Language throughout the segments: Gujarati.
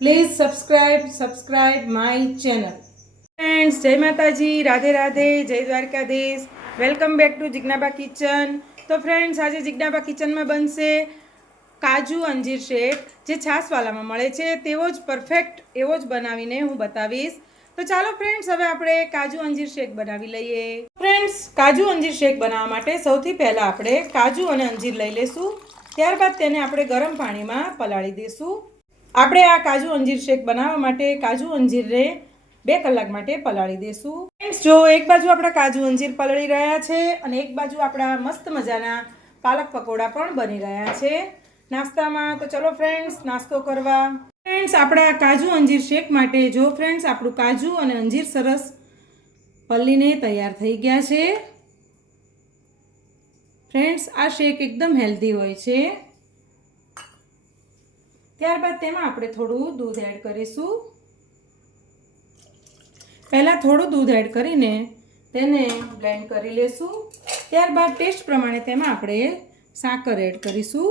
Please subscribe subscribe my channel friends જય માતાજી, રાધે રાધે, જય Dwarkadhish. Welcome back to Jignaba kitchen તો ફ્રેન્ડ્સ આજે જિજ્ઞાબા કિચનમાં બનશે કાજુ અંજીર શેક, જે છાશવાલામાં મળે છે. તેવો જ પરફેક્ટ એવો જ બનાવીને હું બતાવીશ. તો ચાલો ફ્રેન્ડ્સ હવે આપણે કાજુ અંજીર શેક બનાવી લઈએ. ફ્રેન્ડ્સ કાજુ અંજીર શેક બનાવવા માટે સૌથી પહેલાં આપણે કાજુ અને અંજીર લઈ લઈશું ત્યારબાદ તેને આપણે ગરમ પાણીમાં પલાળી દઈશું આપણે આ કાજુ અંજીર શેક બનાવવા માટે કાજુ અંજીરને બે કલાક માટે પલાળી દઈશું ફ્રેન્ડ્સ જો એક બાજુ આપણા કાજુ અંજીર પલળી રહ્યા છે અને એક બાજુ આપણા મસ્ત મજાના પાલક પકોડા પણ બની રહ્યા છે. નાસ્તામાં તો ચલો ફ્રેન્ડ્સ નાસ્તો કરવા. ફ્રેન્ડ્સ આપણા કાજુ અંજીર શેક માટે જો ફ્રેન્ડ્સ આપણું કાજુ અને અંજીર સરસ પલ્લીને તૈયાર થઈ ગયા છે. ફ્રેન્ડ્સ આ શેક એકદમ હેલ્ધી હોય છે. ત્યારબાદ તેમાં આપણે થોડું દૂધ એડ કરીશું. પહેલાં થોડું દૂધ એડ કરીને તેને બ્લેન્ડ કરી લેશું. ત્યારબાદ ટેસ્ટ પ્રમાણે તેમાં આપણે સાકર એડ કરીશું.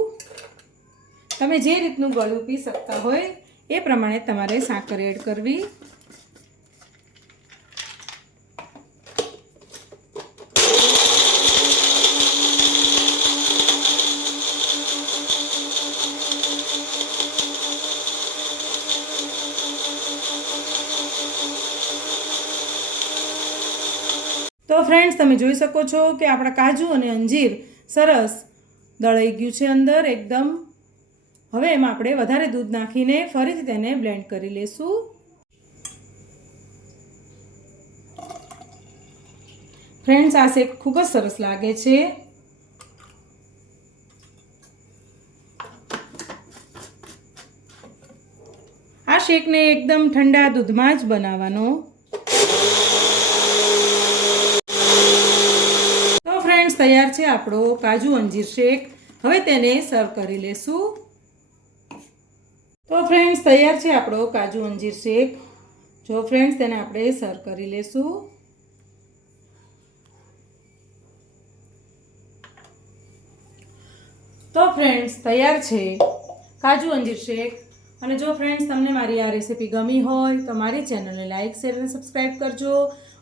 તમે જે રીતનું ગળું પી શકતા હોય એ પ્રમાણે તમારે સાકર એડ કરવી. તો ફ્રેન્ડ્સ તમે જોઈ શકો છો કે આપણા કાજુ અને અંજીર સરસ દળાઈ ગયું છે અંદર એકદમ. હવે એમાં આપણે વધારે દૂધ નાખીને ફરીથી તેને બ્લેન્ડ કરી લેશું. ફ્રેન્ડ્સ આ શેક ખૂબ જ સરસ લાગે છે. આ શેકને એકદમ ઠંડા દૂધમાં જ બનાવવાનો તો ફ્રેન્ડ્સ તૈયાર છે આપણો કાજુ અંજીર શેક. હવે તેને સર્વ કરી લેશું. તો ફ્રેન્ડ્સ તૈયાર છે આપણો કાજુ અંજીર શેક. જો ફ્રેન્ડ્સ તેને આપણે સર્વ કરી લેશું. તો ફ્રેન્ડ્સ તૈયાર છે કાજુ અંજીર શેક. અને જો ફ્રેન્ડ્સ તમને મારી આ રેસીપી ગમી હોય, તો મારી ચેનલને લાઇક શેર અને સબસ્ક્રાઈબ કરજો.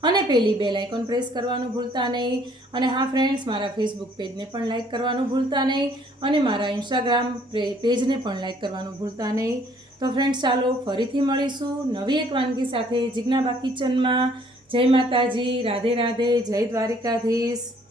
અને પેલી બેલ આઇકોન પ્રેસ કરવાનું ભૂલતા નહીં. અને હા ફ્રેન્ડ્સ મારા ફેસબુક પેજને પણ લાઇક કરવાનું ભૂલતા નહીં. અને મારા ઇન્સ્ટાગ્રામ પેજને પણ લાઇક કરવાનું ભૂલતા નહીં. તો ફ્રેન્ડ્સ ચાલો ફરીથી મળીશું નવી એક વાનગી સાથે જિજ્ઞાબા કિચનમાં જય માતાજી, રાધે રાધે, જય દ્વારિકાધીશ.